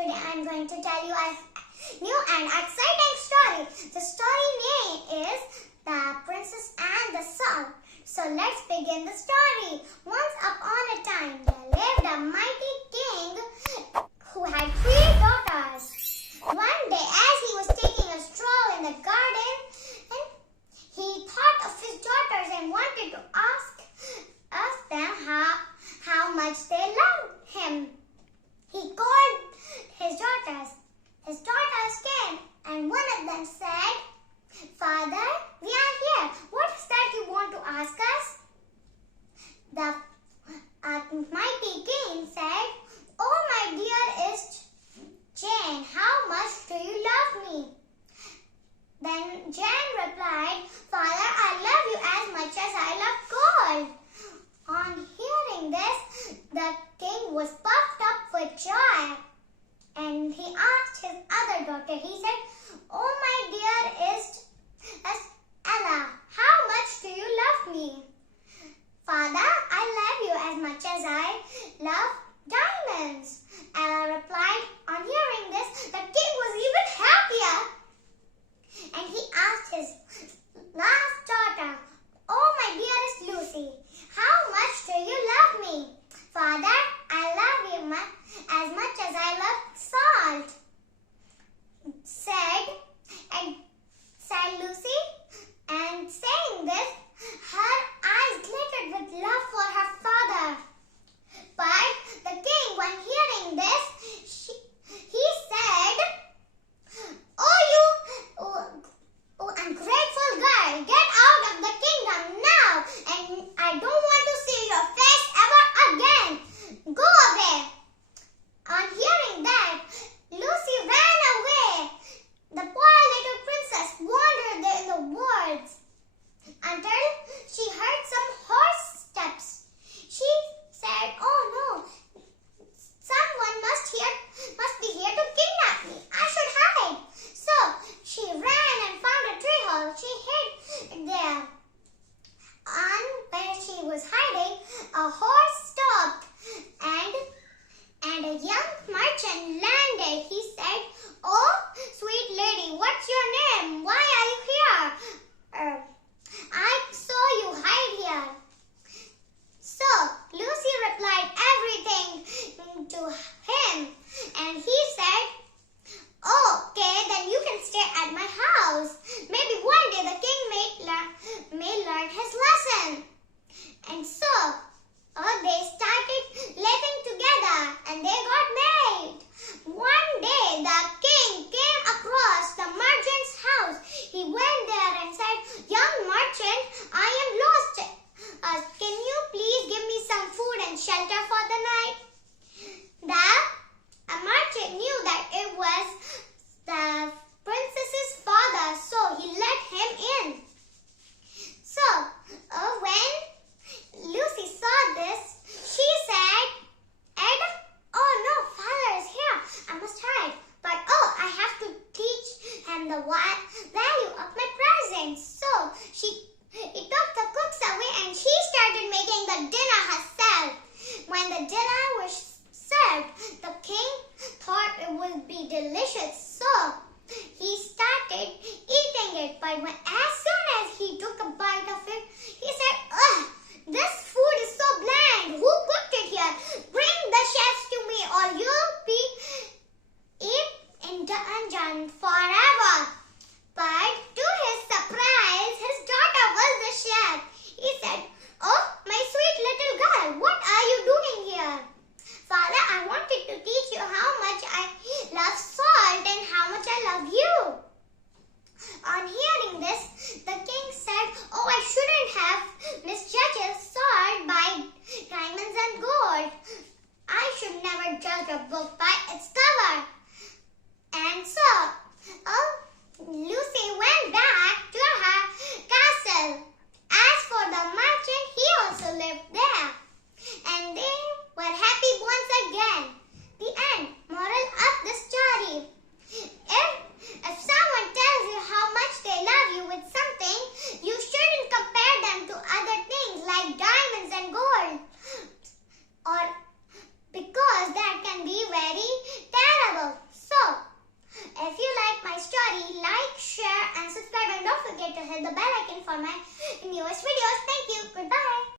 Today I am going to tell you a new and exciting story. The story name is The Princess and the Song. So let's begin the story. Once upon a time there lived a mighty king who had 3 daughters. One day as he was taking a stroll in the garden, he thought of his daughters and wanted to ask them how much they loved him. He called his daughters. His daughters came and one of them said, "Father, we are here. What is that you want to ask us?" The mighty king said, "Oh, my dearest Jane, how much do you love me?" Then Jane replied, "Father, I love you as much as I love gold." On hearing this, the king was puffed up with joy. And he asked his other daughter, he said, "Oh, my dearest Ella, how much do you love me?" "Father, I love you as much as I love diamonds." Ella replied. On hearing this, the king was even happier. And he asked his last daughter, "Oh, my dearest Lucy, how much do you love me?" "Father, I love you as much as I love salt," said Lucy. And saying this, her eyes glittered with love for her father. But the king, when hearing this, he said, "Oh, ungrateful girl, get out of the kingdom now, and I don't want to see your face ever again. Go away." On hearing that, Lucy ran away. The poor little princess wandered in the woods until she heard some horse steps. She said, "Oh no, someone must be here to kidnap me. I should hide." So she ran and found a tree hole. She hid there. And where she was hiding, a horse stopped and a young merchant landed. He said, "Oh, sweet lady, what's your name? Why are you here? I saw you hide here." So Lucy replied everything to him, and he said, "Okay, then you can stay at my house. Maybe one day the king may learn his lesson." And so they started living together and they got married. One day the king came across the merchant's house. He went there and said, "Young merchant, I am lost. Can you please give me some food and shelter for the night?" The merchant knew that it was the princess's father, so he let him in. So when Lucy saw this, she said, "Oh no, father is here. I must hide. But I have to teach him the value of my presents." So she took the cooks away and she started making the dinner herself. When the dinner was served, the king thought it would be delicious. So he started eating it. But as soon as he took a bite of it, he said, "Ugh, this food is so bland. Who cooked it here? Bring the chefs to me or you'll be in dungeon forever." But to his surprise, his daughter was the chef. He said, "Oh, my sweet little girl, what are you doing here?" "Father, I wanted to teach you how much I love salt and how much I love you." On hearing this, the king said, "Oh, I shouldn't have misjudged salt by diamonds and gold. I should never judge a book by its cover." And so, Lucy went back to her castle. As for the merchant, he also lived there. And they were happy once again. The end. Moral of the story. If someone tells you how much they love you with something, you shouldn't compare them to other things like diamonds and gold. Or because that can be very terrible. my story, like, share and subscribe, and don't forget to hit the bell icon for my newest videos. Thank you. Goodbye.